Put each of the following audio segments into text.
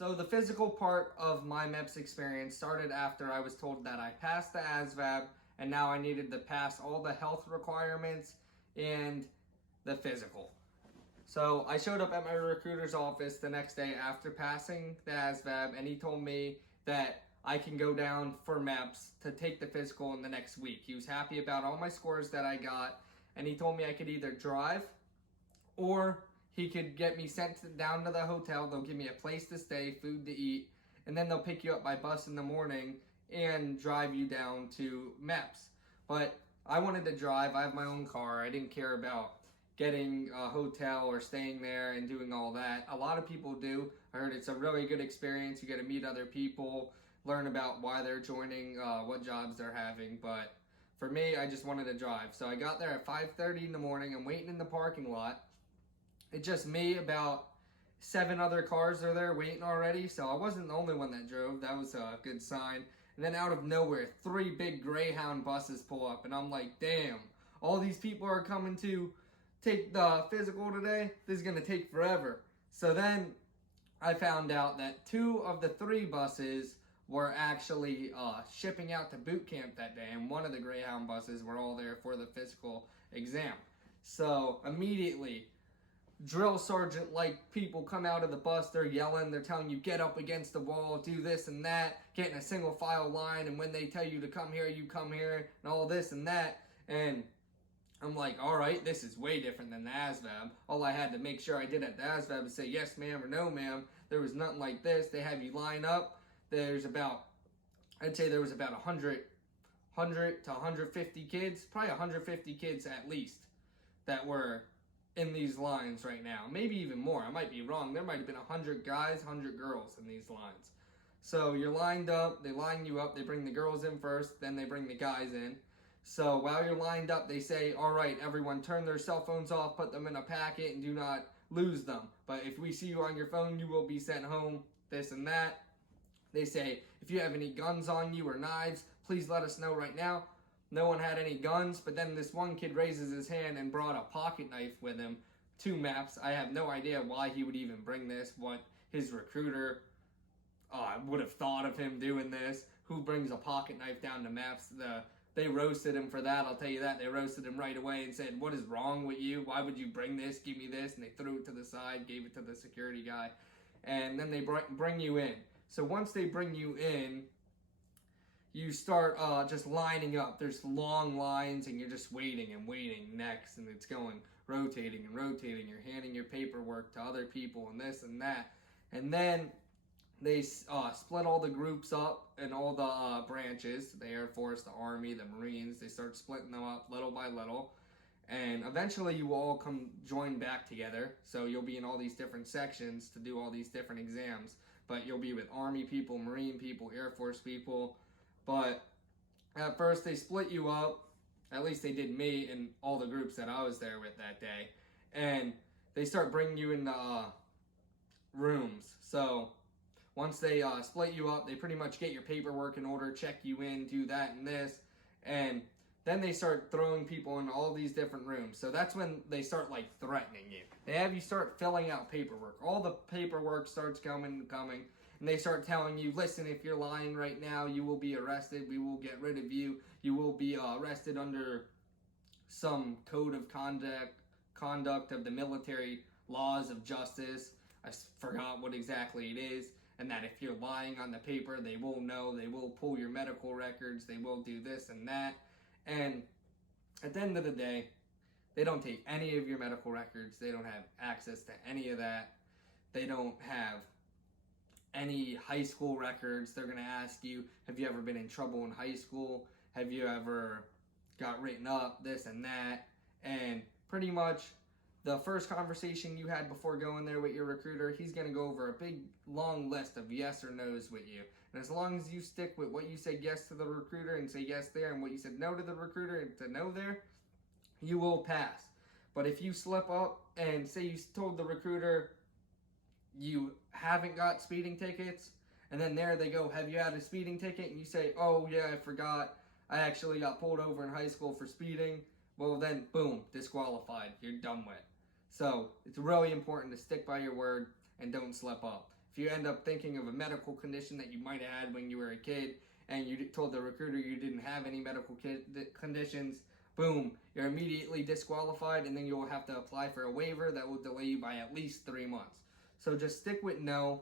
So the physical part of my MEPS experience started after I was told that I passed the ASVAB and now I needed to pass all the health requirements and the physical. So I showed up at my recruiter's office the next day after passing the ASVAB, and he told me that I can go down for MEPS to take the physical in the next week. He was happy about all my scores that I got, and he told me I could either drive or he could get me sent down to the hotel. They'll give me a place to stay, food to eat, and then they'll pick you up by bus in the morning and drive you down to MEPS. But I wanted to drive. I have my own car. I didn't care about getting a hotel or staying there and doing all that. A lot of people do. I heard it's a really good experience. You get to meet other people, learn about why they're joining, what jobs they're having. But for me, I just wanted to drive. So I got there at 5:30 in the morning. I'm waiting in the parking lot. It's just me, about 7 other cars are there waiting already. So I wasn't the only one that drove. That was a good sign. And then out of nowhere, 3 big Greyhound buses pull up. And I'm like, damn, all these people are coming to take the physical today. This is going to take forever. So then I found out that 2 of the 3 buses were actually shipping out to boot camp that day, and one of the Greyhound buses were all there for the physical exam. So immediately, drill sergeant like people come out of the bus. They're yelling, they're telling you get up against the wall, do this and that, get in a single file line, and when they tell you to come here, you come here, and all this and that. And I'm like, all right, this is way different than the ASVAB. All I had to make sure I did at the ASVAB was say yes ma'am or no ma'am. There was nothing like this. They have you line up. I'd say there was about 100 to 150 kids, probably 150 kids at least, that were in these lines right now. Maybe even more. I might be wrong. There might have been 100 guys, 100 girls in these lines. So you're lined up. They line you up. They bring the girls in first, then they bring the guys in. So while you're lined up, they say, all right, everyone turn their cell phones off, put them in a packet, and do not lose them. But if we see you on your phone, you will be sent home, this and that. They say, if you have any guns on you or knives, please let us know right now. No one had any guns, but then this one kid raises his hand and brought a pocket knife with him to MEPS. I have no idea why he would even bring this, what his recruiter would have thought of him doing this. Who brings a pocket knife down to MEPS? They roasted him for that, I'll tell you that. They roasted him right away and said, what is wrong with you? Why would you bring this? Give me this. And they threw it to the side, gave it to the security guy. And then they bring you in. So once they bring you in, you start just lining up. There's long lines and you're just waiting and waiting next. And it's going rotating and rotating. You're handing your paperwork to other people and this and that. And then they split all the groups up in all the branches, the Air Force, the Army, the Marines. They start splitting them up little by little. And eventually you will all join back together. So you'll be in all these different sections to do all these different exams. But you'll be with Army people, Marine people, Air Force people. But at first they split you up. At least they did me and all the groups that I was there with that day. And they start bringing you into rooms. So once they split you up, they pretty much get your paperwork in order, check you in, do that and this, and then they start throwing people in all these different rooms. So that's when they start like threatening you. They have you start filling out paperwork. All the paperwork starts coming, and they start telling you, listen, if you're lying right now, you will be arrested. We will get rid of you. You will be arrested under some code of conduct of the military laws of justice. I forgot what exactly it is. And that if you're lying on the paper, they will know, they will pull your medical records, they will do this and that. And at the end of the day, they don't take any of your medical records. They don't have access to any of that. They don't have any high school records. They're going to ask you, have you ever been in trouble in high school? Have you ever got written up, this and that? And pretty much the first conversation you had before going there with your recruiter, he's going to go over a big, long list of yes or no's with you. And as long as you stick with what you said yes to the recruiter and say yes there, and what you said no to the recruiter and to no there, you will pass. But if you slip up and say you told the recruiter you haven't got speeding tickets, and then there they go, have you had a speeding ticket? And you say, oh yeah, I forgot. I actually got pulled over in high school for speeding. Well then, boom, disqualified. You're done with. So it's really important to stick by your word and don't slip up. If you end up thinking of a medical condition that you might have had when you were a kid and you told the recruiter you didn't have any medical conditions, boom, you're immediately disqualified, and then you'll have to apply for a waiver that will delay you by at least 3 months. So just stick with no.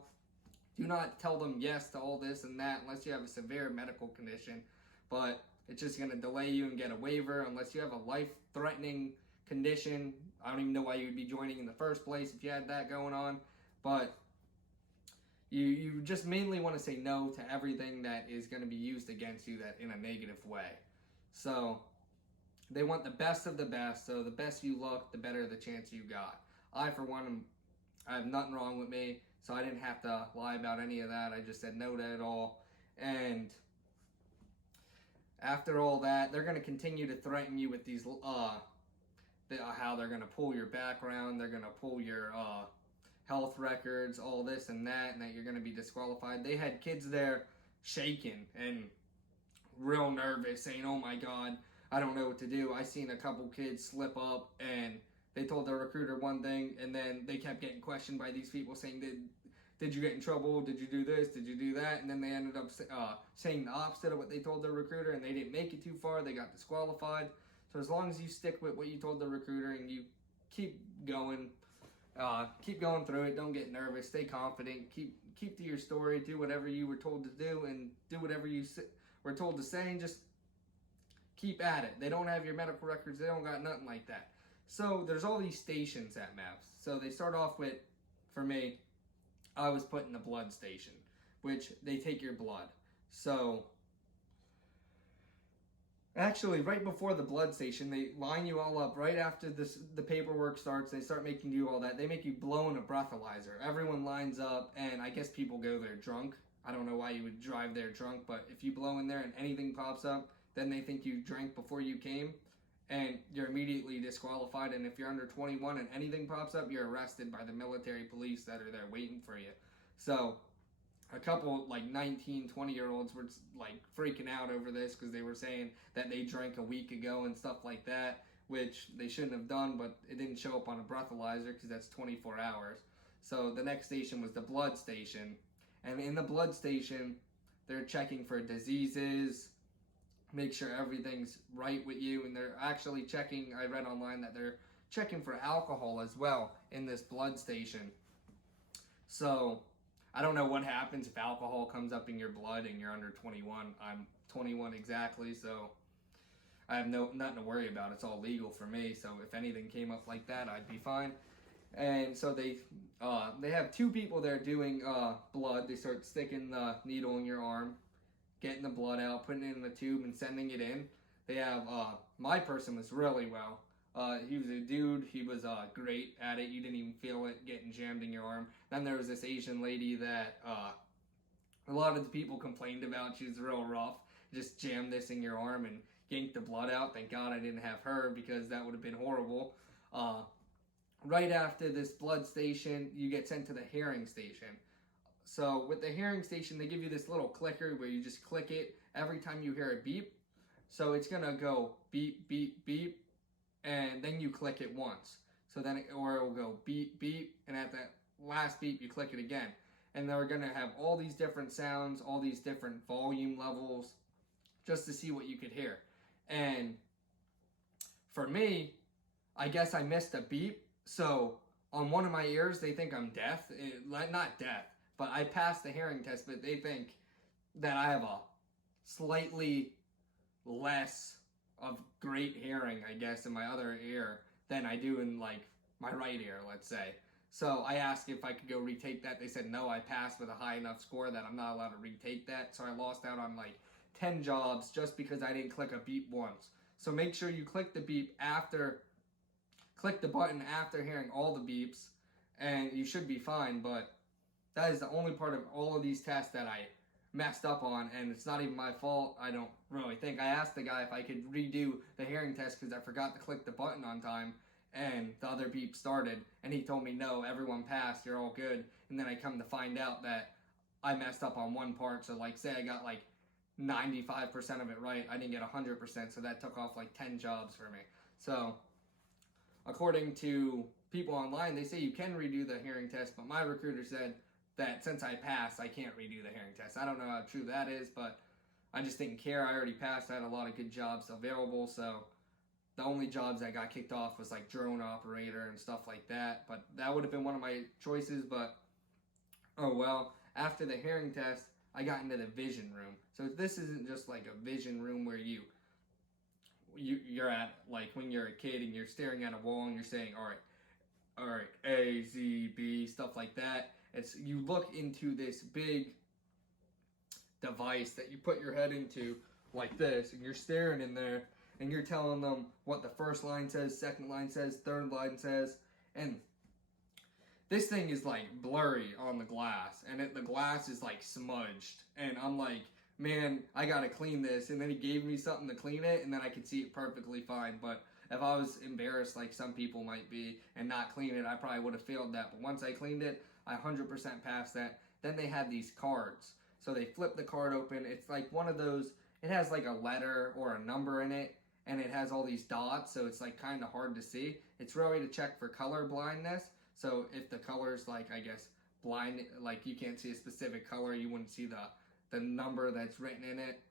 Do not tell them yes to all this and that unless you have a severe medical condition, but it's just going to delay you and get a waiver unless you have a life-threatening condition. I don't even know why you would be joining in the first place if you had that going on, but you just mainly want to say no to everything that is going to be used against you that in a negative way. So they want the best of the best, so the best you look, the better the chance you got. I, for one, I have nothing wrong with me, so I didn't have to lie about any of that. I just said no to it all. And after all that, they're going to continue to threaten you with these, how they're going to pull your background, they're going to pull your health records, all this and that you're going to be disqualified. They had kids there shaking and real nervous, saying, oh my God, I don't know what to do. I seen a couple kids slip up and they told their recruiter one thing, and then they kept getting questioned by these people saying, did you get in trouble? Did you do this? Did you do that? And then they ended up saying the opposite of what they told their recruiter, and they didn't make it too far. They got disqualified. So as long as you stick with what you told the recruiter and you keep going through it, don't get nervous, stay confident, keep to your story, do whatever you were told to do, and do whatever you were told to say, and just keep at it. They don't have your medical records. They don't got nothing like that. So there's all these stations at MEPS. So they start off with, for me, I was put in the blood station, which they take your blood. So actually, right before the blood station, they line you all up. Right after the paperwork starts, they start making you do all that. They make you blow in a breathalyzer. Everyone lines up, and I guess people go there drunk. I don't know why you would drive there drunk, but if you blow in there and anything pops up, then they think you drank before you came, and you're immediately disqualified. And if you're under 21 and anything pops up, you're arrested by the military police that are there waiting for you. So a couple, like 19, 20-year-olds were like freaking out over this because they were saying that they drank a week ago and stuff like that, which they shouldn't have done, but it didn't show up on a breathalyzer because that's 24 hours. So the next station was the blood station. And in the blood station, they're checking for diseases, make sure everything's right with you, and they're actually checking, I read online that they're checking for alcohol as well in this blood station. So I don't know what happens if alcohol comes up in your blood and you're under 21. I'm 21 exactly, so I have nothing to worry about. It's all legal for me, so if anything came up like that, I'd be fine. And so they have two people there doing blood. They start sticking the needle in your arm, getting the blood out, putting it in the tube, and sending it in. They have, my person was really well. He was a dude. He was great at it. You didn't even feel it getting jammed in your arm. Then there was this Asian lady that a lot of the people complained about. She was real rough. Just jammed this in your arm and yanked the blood out. Thank God I didn't have her because that would have been horrible. Right after this blood station, you get sent to the hearing station. So with the hearing station, they give you this little clicker where you just click it every time you hear a beep. So it's going to go beep, beep, beep, and then you click it once. So then, or it will go beep, beep, and at that last beep, you click it again. And they're going to have all these different sounds, all these different volume levels, just to see what you could hear. And for me, I guess I missed a beep. So on one of my ears, they think I'm deaf. Not deaf, but I passed the hearing test, but they think that I have a slightly less of great hearing, I guess, in my other ear than I do in, like, my right ear, let's say. So I asked if I could go retake that. They said no, I passed with a high enough score that I'm not allowed to retake that. So I lost out on, like, 10 jobs just because I didn't click a beep once. So make sure you click the beep after, click the button after hearing all the beeps, and you should be fine. But that is the only part of all of these tests that I messed up on, and it's not even my fault. I don't really think. I asked the guy if I could redo the hearing test because I forgot to click the button on time, and the other beep started, and he told me, no, everyone passed, you're all good. And then I come to find out that I messed up on one part. So, like, say I got like 95% of it right, I didn't get 100%, so that took off like 10 jobs for me. So according to people online, they say you can redo the hearing test, but my recruiter said that since I passed, I can't redo the hearing test. I don't know how true that is, but I just didn't care. I already passed. I had a lot of good jobs available, so the only jobs that got kicked off was like drone operator and stuff like that. But that would have been one of my choices, but oh well. After the hearing test, I got into the vision room. So this isn't just like a vision room where you're at, like when you're a kid and you're staring at a wall and you're saying, all right, A, Z, B, stuff like that. It's you look into this big device that you put your head into like this, and you're staring in there, and you're telling them what the first line says, second line says, third line says, and this thing is like blurry on the glass, and the glass is like smudged, and I'm like, man, I gotta clean this. And then he gave me something to clean it, and then I could see it perfectly fine. But if I was embarrassed like some people might be and not clean it, I probably would have failed that. But once I cleaned it, I 100% passed that. Then they had these cards, so they flip the card open. It's like one of those, it has like a letter or a number in it, and it has all these dots, so it's like kind of hard to see. It's really to check for color blindness. So if the color's like, I guess, blind, like you can't see a specific color, you wouldn't see the number that's written in it.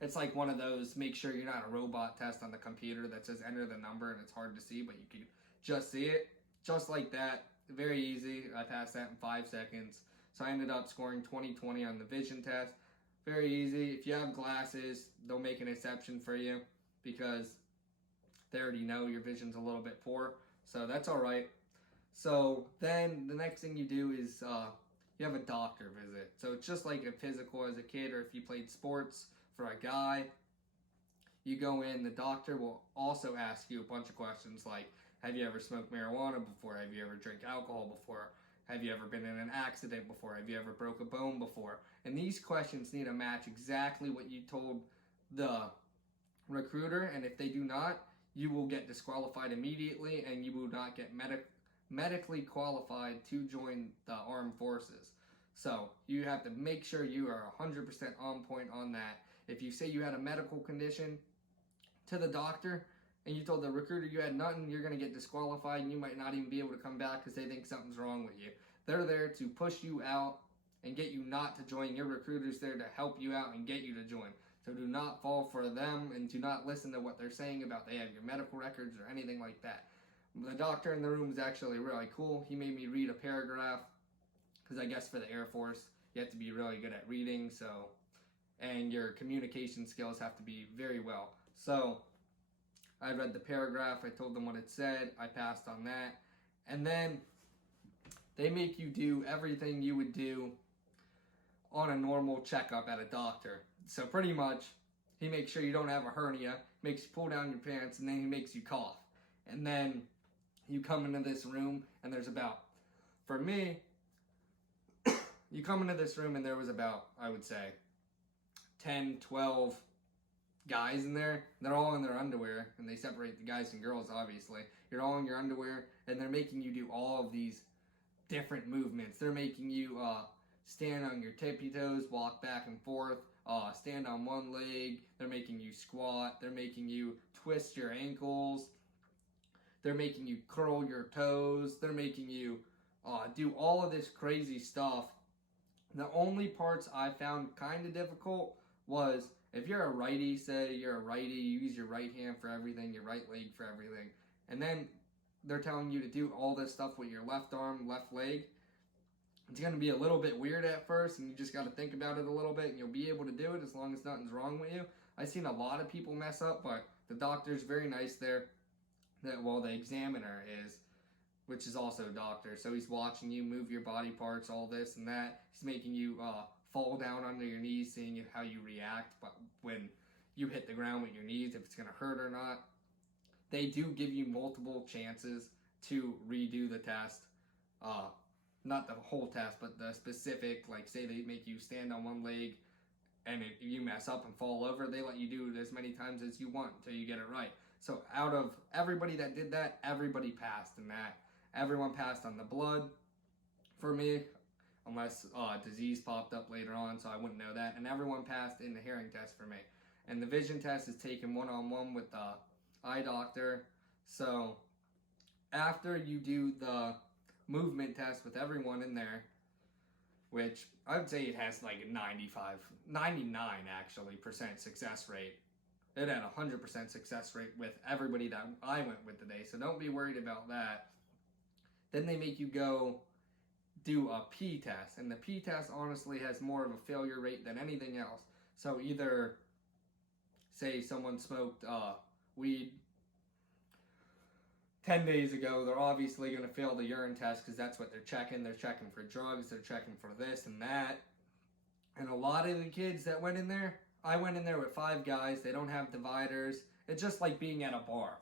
It's like one of those, make sure you're not a robot test on the computer that says enter the number and it's hard to see, but you can just see it. Just like that, very easy. I passed that in 5 seconds. So I ended up scoring 20/20 on the vision test. Very easy. If you have glasses, they'll make an exception for you because they already know your vision's a little bit poor. So that's all right. So then the next thing you do is you have a doctor visit. So it's just like a physical as a kid, or if you played sports for a guy, you go in, the doctor will also ask you a bunch of questions like, have you ever smoked marijuana before? Have you ever drank alcohol before? Have you ever been in an accident before? Have you ever broke a bone before? And these questions need to match exactly what you told the recruiter, and if they do not, you will get disqualified immediately, and you will not get medically qualified to join the armed forces. So you have to make sure you are 100% on point on that. If you say you had a medical condition to the doctor and you told the recruiter you had nothing, you're going to get disqualified, and you might not even be able to come back because they think something's wrong with you. They're there to push you out and get you not to join. Your recruiter's there to help you out and get you to join. So do not fall for them, and do not listen to what they're saying about they have your medical records or anything like that. The doctor in the room is actually really cool. He made me read a paragraph because I guess for the Air Force, you have to be really good at reading, so, and your communication skills have to be very well. So I read the paragraph, I told them what it said, I passed on that, and then they make you do everything you would do on a normal checkup at a doctor. So pretty much, he makes sure you don't have a hernia, makes you pull down your pants, and then he makes you cough. And then you come into this room, and there's about, for me, you come into this room and there was about, I would say, 10, 12 guys in there. They're all in their underwear, and they separate the guys and girls, obviously. You're all in your underwear, and they're making you do all of these different movements. They're making you stand on your tippy toes, walk back and forth, stand on one leg. They're making you squat. They're making you twist your ankles. They're making you curl your toes. They're making you do all of this crazy stuff. The only parts I found kind of difficult was if you're a righty, say you're a righty, you use your right hand for everything, your right leg for everything, and then they're telling you to do all this stuff with your left arm, left leg. It's going to be a little bit weird at first, and you just got to think about it a little bit, and you'll be able to do it as long as nothing's wrong with you. I've seen a lot of people mess up, but the doctor's very nice there. The examiner is, which is also a doctor. So he's watching you move your body parts, all this and that. He's making you fall down under your knees, seeing how you react, but when you hit the ground with your knees, if it's going to hurt or not. They do give you multiple chances to redo the test. Not the whole test, but the specific, like say they make you stand on one leg, and if you mess up and fall over, they let you do it as many times as you want until you get it right. So out of everybody that did that, everybody passed in that. Everyone passed on the blood for me, unless disease popped up later on, so I wouldn't know that. And everyone passed in the hearing test for me. And the vision test is taken one-on-one with the eye doctor. So after you do the movement test with everyone in there, which I would say it has like a 99 actually percent success rate. It had a 100% success rate with everybody that I went with today, so don't be worried about that. Then they make you go do a pee test, and the pee test honestly has more of a failure rate than anything else. So either, say someone smoked weed 10 days ago, they're obviously going to fail the urine test because that's what they're checking. They're checking for drugs, they're checking for this and that. And a lot of the kids that went in there, I went in there with 5 guys. They don't have dividers. It's just like being at a bar.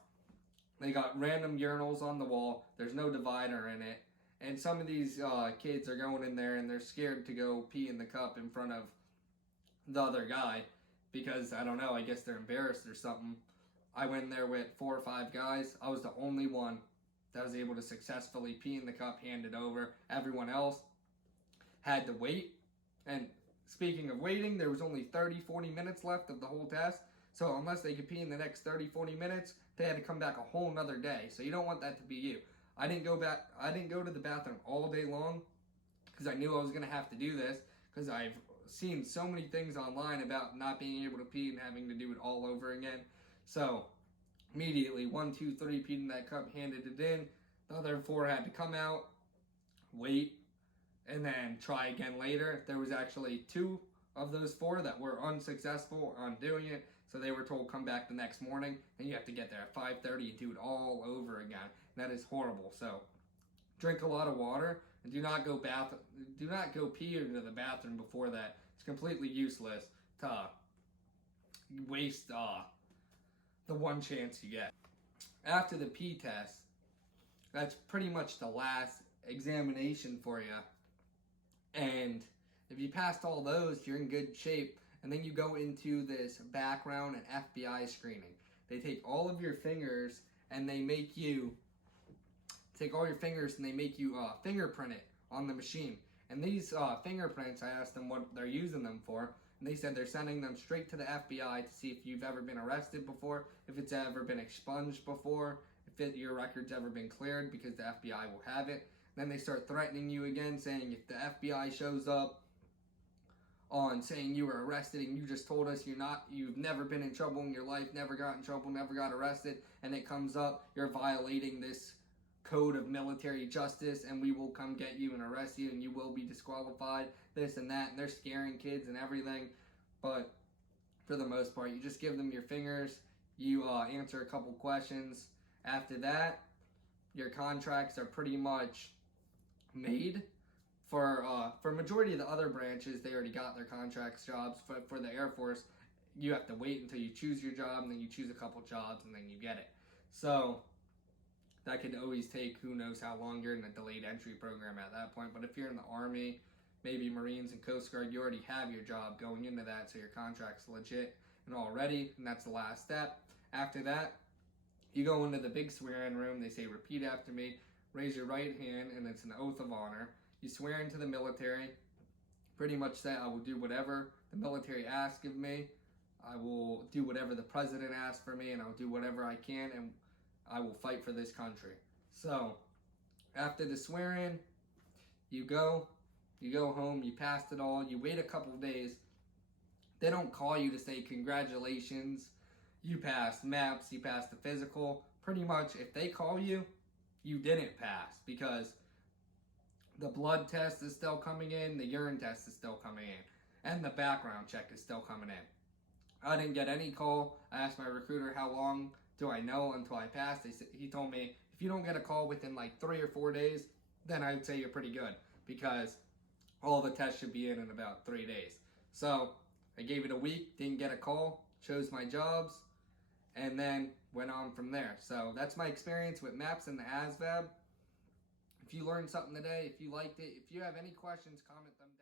They got random urinals on the wall. There's no divider in it. And some of these kids are going in there and they're scared to go pee in the cup in front of the other guy because, I don't know, I guess they're embarrassed or something. I went in there with 4 or 5 guys. I was the only one that was able to successfully pee in the cup, hand it over. Everyone else had to wait. And speaking of waiting, there was only 30-40 minutes left of the whole test. So unless they could pee in the next 30-40 minutes, they had to come back a whole nother day. So you don't want that to be you. I didn't go to the bathroom all day long because I knew I was going to have to do this because I've seen so many things online about not being able to pee and having to do it all over again. So immediately 1, 2, 3 peed in that cup, handed it in. The other 4 had to come out, wait, and then try again later. There was actually 2 of those 4 that were unsuccessful on doing it. So they were told come back the next morning, and you have to get there at 5:30 and do it all over again. And that is horrible. So drink a lot of water and do not go pee into the bathroom before that. It's completely useless to waste the one chance you get. After the pee test, that's pretty much the last examination for you. And if you passed all those, you're in good shape. And then you go into this background and FBI screening. They take all of your fingers and they make you fingerprint it on the machine. And these fingerprints, I asked them what they're using them for, and they said they're sending them straight to the FBI to see if you've ever been arrested before, if it's ever been expunged before, if your record's ever been cleared, because the FBI will have it. Then they start threatening you again, saying if the FBI shows up on saying you were arrested and you just told us you've never been in trouble in your life, never got in trouble, never got arrested, and it comes up, you're violating this code of military justice and we will come get you and arrest you and you will be disqualified, this and that, and they're scaring kids and everything. But for the most part, you just give them your fingers, you answer a couple questions. After that, your contracts are pretty much made. For majority of the other branches, they already got their contracts jobs. For the Air Force, you have to wait until you choose your job, and then you choose a couple jobs, and then you get it. So that could always take who knows how long. You're in a delayed entry program at that point. But if you're in the Army, maybe Marines and Coast Guard, you already have your job going into that, so your contract's legit and all ready, and that's the last step. After that, you go into the big swear-in room. They say, repeat after me, raise your right hand, and it's an oath of honor. You swear into the military, pretty much say, I will do whatever the military asks of me. I will do whatever the president asks for me, and I'll do whatever I can, and I will fight for this country. So, after the swear-in, you go home, you passed it all, you wait a couple days. They don't call you to say, congratulations, you passed MEPS, you passed the physical. Pretty much, if they call you, you didn't pass, because the blood test is still coming in, the urine test is still coming in, and the background check is still coming in. I didn't get any call. I asked my recruiter, how long do I know until I pass? He told me, if you don't get a call within like 3 or 4 days, then I would say you're pretty good, because all the tests should be in about 3 days. So I gave it a week, didn't get a call, chose my jobs, and then went on from there. So that's my experience with MEPS and the ASVAB. If you learned something today, if you liked it, if you have any questions, comment them down.